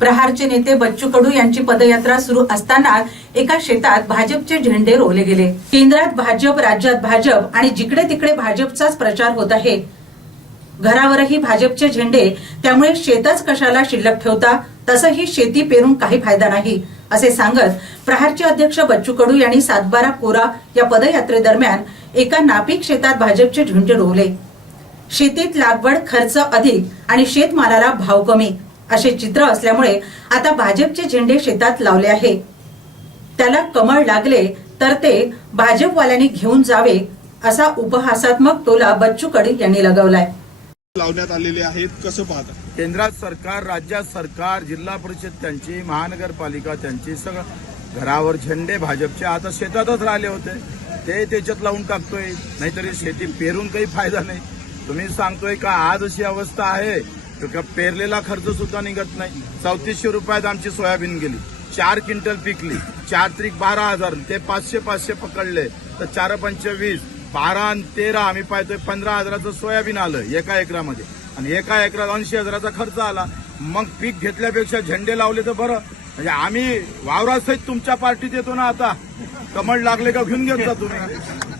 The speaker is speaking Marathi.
प्रहारचे नेते बच्चू कडू यांची पदयात्रा सुरू असताना एका शेतात भाजपचे झेंडे रोवले गेले. केंद्रात भाजप राज्यात भाजप आणि जिकडे तिकडे भाजपचाच प्रचार होत आहे. घरावरही भाजपचे झेंडे त्यामुळे शेतच कशाला शिल्लक ठेवता तसंही शेती पेरून काही फायदा नाही असे सांगत प्रहारचे अध्यक्ष बच्चू कडू यांनी सातबारा कोरा या पदयात्रेदरम्यान एका नापीक शेतात भाजपचे झेंडे रोवले. शेतीत लागवड खर्च अधिक आणि शेतमालाला भाव कमी असे चित्र असल्यामुळे आता भाजपचे झेंडे शेतात लावले आहे. त्याला कमळ लागले तर ते भाजपवाल्यांनी घेऊन जावे असा उपहासात्मक टोला बच्चू कडू यांनी लगावलाय. लावण्यात आलेले आहेत. कसं पाहता? केंद्रात सरकार राज्यात सरकार जिल्हा परिषद त्यांची महानगरपालिका त्यांची सगळं. घरावर झेंडे भाजपचे. आता शेतातच राहिले होते. ते त्याच्यात लावून टाकतोय. नाहीतरी शेती पेरून काही फायदा नाही. तुम्ही सांगतोय का आज अशी अवस्था आहे? तर पेरलेला खर्च सुद्धा निघत नाही. चौतीसशे रुपयात आमची सोयाबीन गेली. चार क्विंटल पिकली. चार त्रिक बारा हजार. ते पाचशे पाचशे पकडले. तर चार पंचवीस बारा आणि तेरा आम्ही पाहतोय पंधरा हजाराचं सोयाबीन आलं एका एकरामध्ये. आणि एका एकरात ऐंशी हजाराचा खर्च आला. मग पीक घेतल्यापेक्षा झेंडे लावले तर बरं. म्हणजे आम्ही वावरासहित तुमच्या पार्टीत येतो ना आता. कमळ लागले का घेऊन घेत जा तुम्ही.